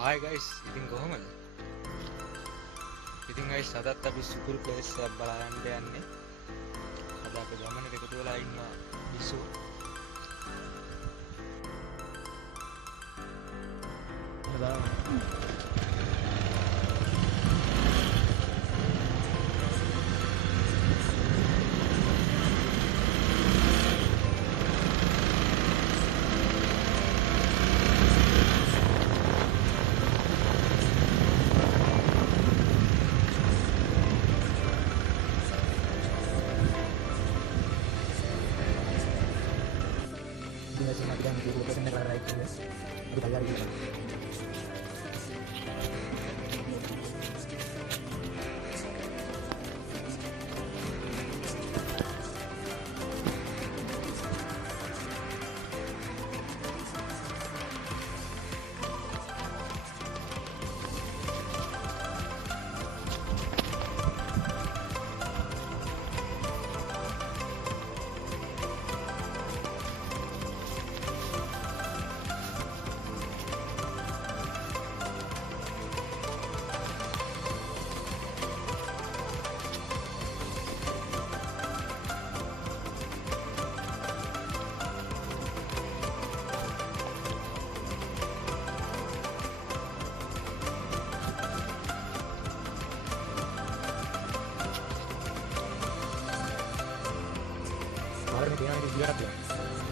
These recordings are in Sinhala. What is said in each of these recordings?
Hi guys, ඉතින් කොහොමද? ඉතින් guys අදත් අපි සුපිරි ප්ලේස් එකක් බලන්න යන්නේ. අද අපි ගමනට එකතු වෙලා ඉන්නවා විසු.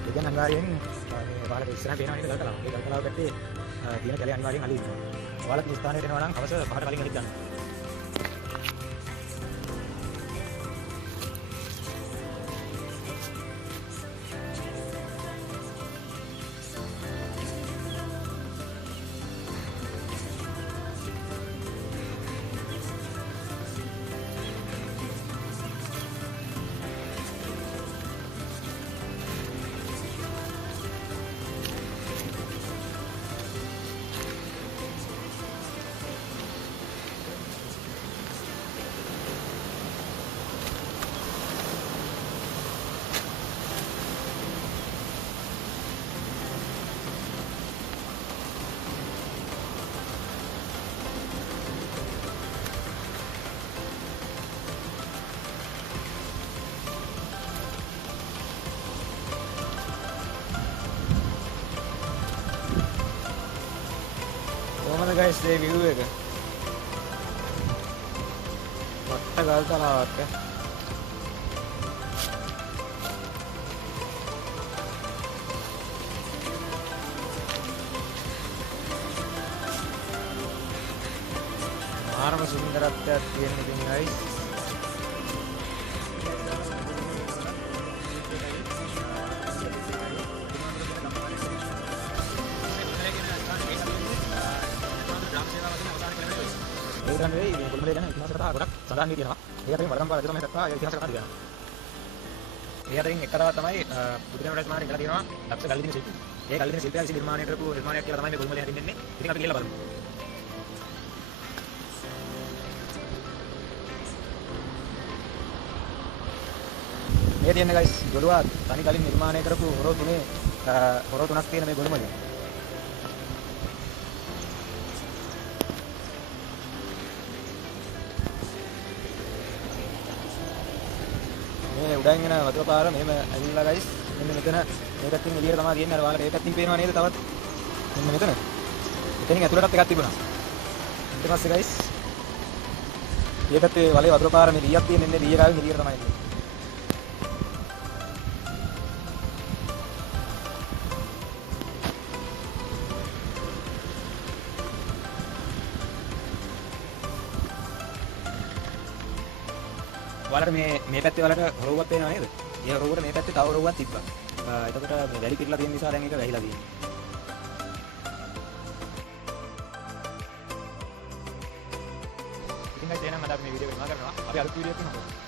Ikan anggaran wala istilah pena ini kalau kalau berarti dia kali anggaran kali ini wala istilah ini orang kawas bahar kali ngelik kan guys, saya view එක වට්ට ගල් තලාවක් මාරම සුන්දරත්වයක් තියෙන ඉතින් guys kan ini boleh kan ikhlas kata ගොඩක් සඳහන් වෙනවා. ඒකට මේ වරම් පාර තමයි කතා ඉතිහාස කතා කියනවා. ඒ අතරින් එක්තරාවක් තමයි බුදුරජාණන් වහන්සේ මාර්ගය කියලා තියෙනවා. ලක්ෂ ගල්දින ශිල්පී. ඒ ගල්දින ශිල්පියා විසින් නිර්මාණය කරපු නිර්මාණයක් කියලා තමයි මේ ගොළුමලේ හැදින්නෙන්නේ. ඉතින් අපි ගිහලා බලමු. මේ තියෙන guys ගොළුවා තනි කලින් නිර්මාණය කරපු හොරෝ තුනක් තියෙන මේ ගොළුමලේ. උඩින් යන වතුර පාර මෙහෙම ඇවිල්ලා guys මෙන්න මෙතන මේ පැත්තෙන් එළියට තමයි තියෙන්නේ අර වාලේ මේ පැත්තෙන් පේනවා නේද තවත් මෙන්න මෙතන එතනින් ඇතුළටත් එකක් තිබුණා ඊට පස්සේ guys මේ පැත්තේ වලේ වතුර පාර මේ දීයක් තියෙන ඉන්නේ දීය ගාවින් එළියට තමයි එන්නේ වලට මේ පැත්තේ වලට හොරවුවක් පේනවා නේද? ඒ හොරවුවට මේ පැත්තේ තව හොරවුවක් තිබ්බා. එතකොට මේ වැලි පිරලා තියෙන නිසා දැන් ඒක වැහිලා තියෙනවා. ඉතින් guys එහෙනම් අද අපි මේ වීඩියෝ එක නතර කරනවා. අපි අලුත් වීඩියෝ එකක්